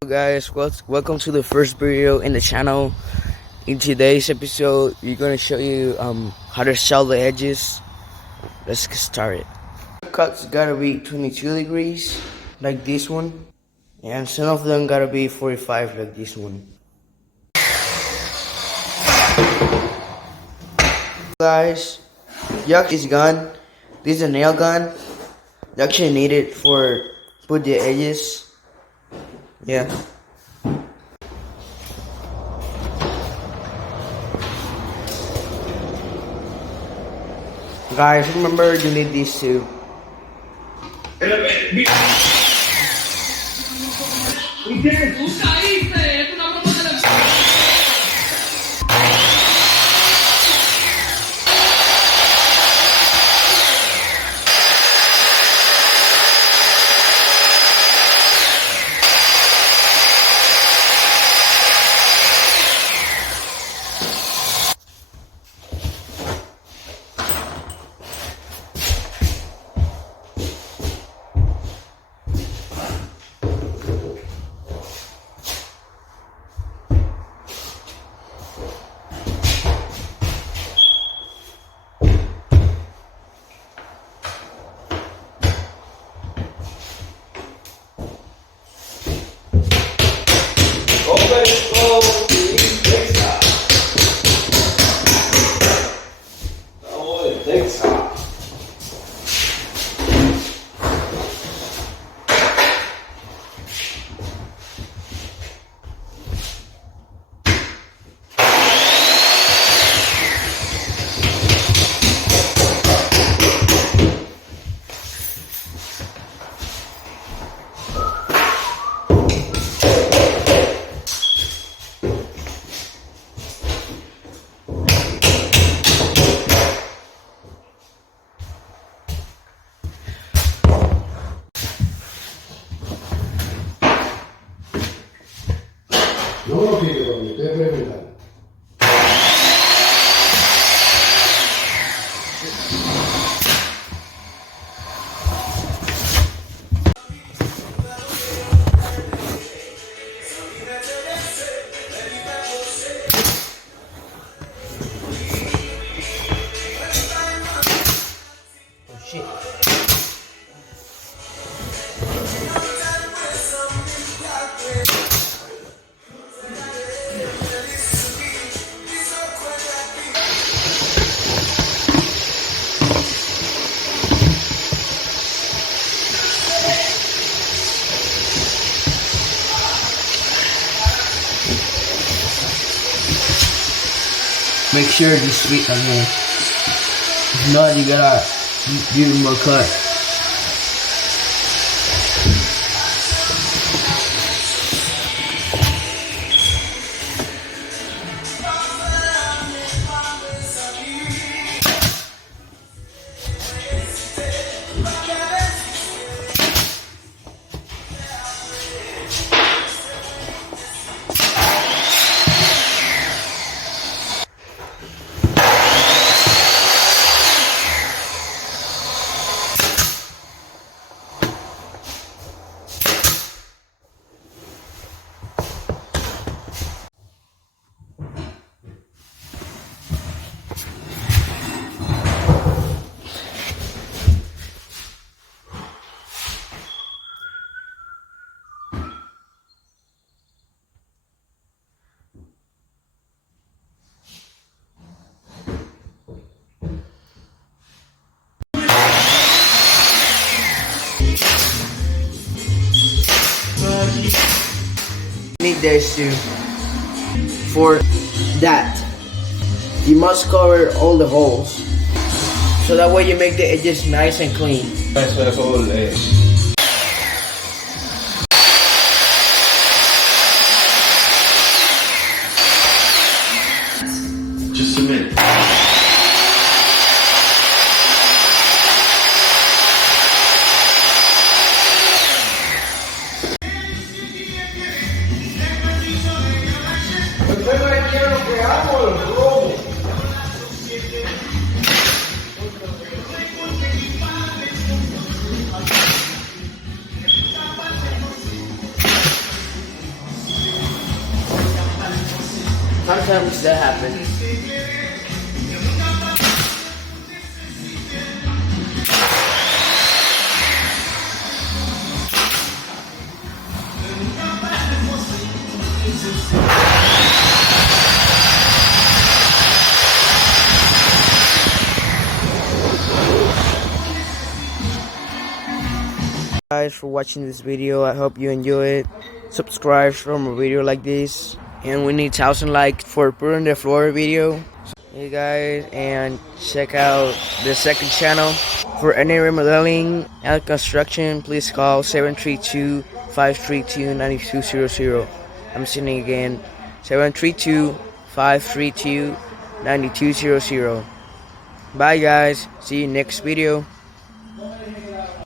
Hello guys, welcome to the first video in the channel. In today's episode, we're gonna show you how to sell the edges. Let's get started. Cuts gotta be 22 degrees, like this one, and some of them gotta be 45, like this one. Guys, yuck is gun. This is a nail gun. You actually need it for put the edges. Yeah. Guys, remember you need these too. No lo quite porque usted pregunta. Oh shit. Make sure you sweet on here. If not, you gotta give them a cut. Need this too. For that, you must cover all the holes, so that way you make the edges nice and clean. Just a minute. times that happen? Guys, for watching this video. I hope you enjoy it. Subscribe from a video like this, and we need 1,000 likes for putting the floor video. Hey guys, and check out the second channel. For any remodeling and construction, please call 732-532-9200. I'm saying again, 732-532-9200. Bye guys, see you next video.